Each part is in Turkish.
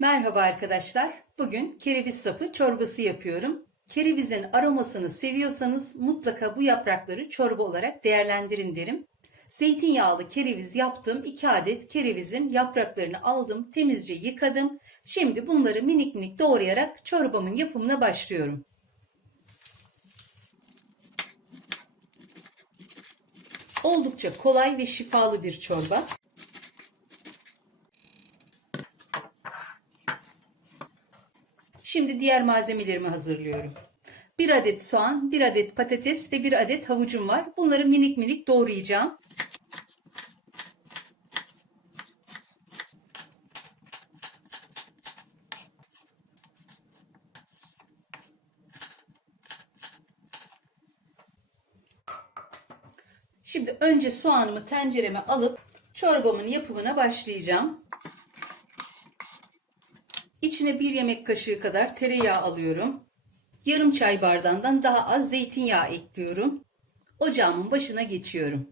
Merhaba arkadaşlar. Bugün kereviz sapı çorbası yapıyorum. Kerevizin aromasını seviyorsanız mutlaka bu yaprakları çorba olarak değerlendirin derim. Zeytinyağlı kereviz yaptım. 2 adet kerevizin yapraklarını aldım, temizce yıkadım. Şimdi bunları minik minik doğrayarak çorbamın yapımına başlıyorum. Oldukça kolay ve şifalı bir çorba. Şimdi diğer malzemelerimi hazırlıyorum. 1 adet soğan, 1 adet patates ve 1 adet havucum var. Bunları minik minik doğrayacağım. Şimdi önce soğanımı tencereme alıp çorbamın yapımına başlayacağım. İçine bir yemek kaşığı kadar tereyağı alıyorum. Yarım çay bardağından daha az zeytinyağı ekliyorum. Ocağımın başına geçiyorum.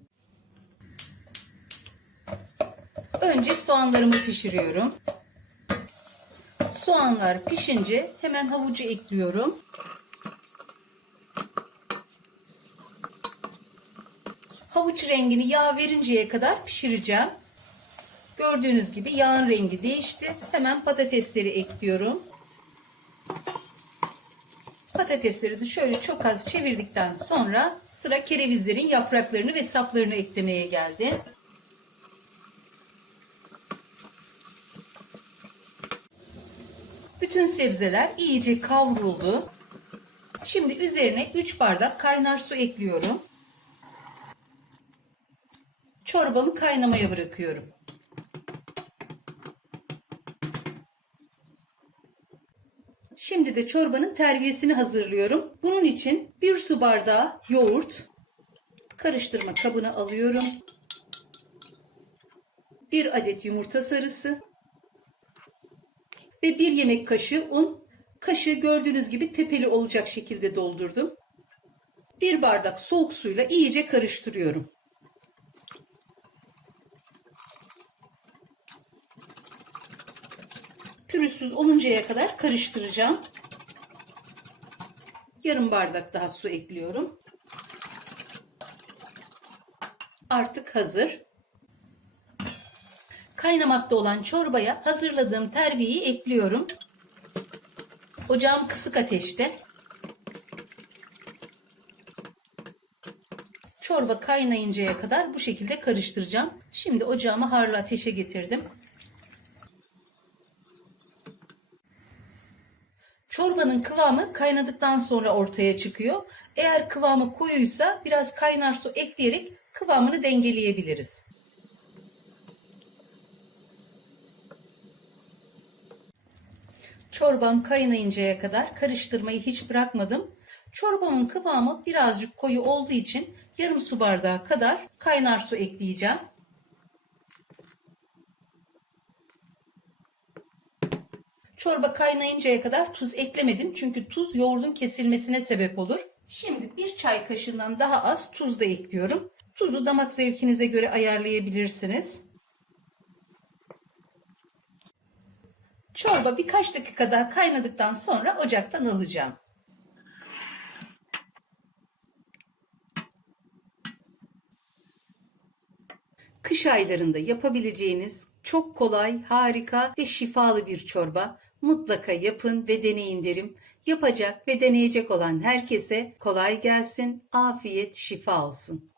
Önce soğanlarımı pişiriyorum. Soğanlar pişince hemen havucu ekliyorum. Havuç rengini yağ verinceye kadar pişireceğim. Gördüğünüz gibi yağın rengi değişti. Hemen patatesleri ekliyorum. Patatesleri de şöyle çok az çevirdikten sonra sıra kerevizlerin yapraklarını ve saplarını eklemeye geldi. Bütün sebzeler iyice kavruldu. Şimdi üzerine 3 bardak kaynar su ekliyorum. Çorbamı kaynamaya bırakıyorum. Şimdi de çorbanın terbiyesini hazırlıyorum. Bunun için bir su bardağı yoğurt, karıştırma kabına alıyorum. Bir adet yumurta sarısı ve bir yemek kaşığı un. Kaşığı gördüğünüz gibi tepeli olacak şekilde doldurdum. Bir bardak soğuk suyla iyice karıştırıyorum. Pürüzsüz oluncaya kadar karıştıracağım. Yarım bardak daha su ekliyorum. Artık hazır. Kaynamakta olan çorbaya hazırladığım terbiyeyi ekliyorum. Ocağım kısık ateşte. Çorba kaynayıncaya kadar bu şekilde karıştıracağım. Şimdi ocağımı harlı ateşe getirdim. Çorbanın kıvamı kaynadıktan sonra ortaya çıkıyor. Eğer kıvamı koyuysa biraz kaynar su ekleyerek kıvamını dengeleyebiliriz. Çorbam kaynayıncaya kadar karıştırmayı hiç bırakmadım. Çorbamın kıvamı birazcık koyu olduğu için yarım su bardağı kadar kaynar su ekleyeceğim. Çorba kaynayıncaya kadar tuz eklemedim. Çünkü tuz yoğurdun kesilmesine sebep olur. Şimdi bir çay kaşığından daha az tuz da ekliyorum. Tuzu damak zevkinize göre ayarlayabilirsiniz. Çorba birkaç dakika daha kaynadıktan sonra ocaktan alacağım. Kış aylarında yapabileceğiniz çok kolay, harika ve şifalı bir çorba. Mutlaka yapın ve deneyin derim. Yapacak ve deneyecek olan herkese kolay gelsin, afiyet, şifa olsun.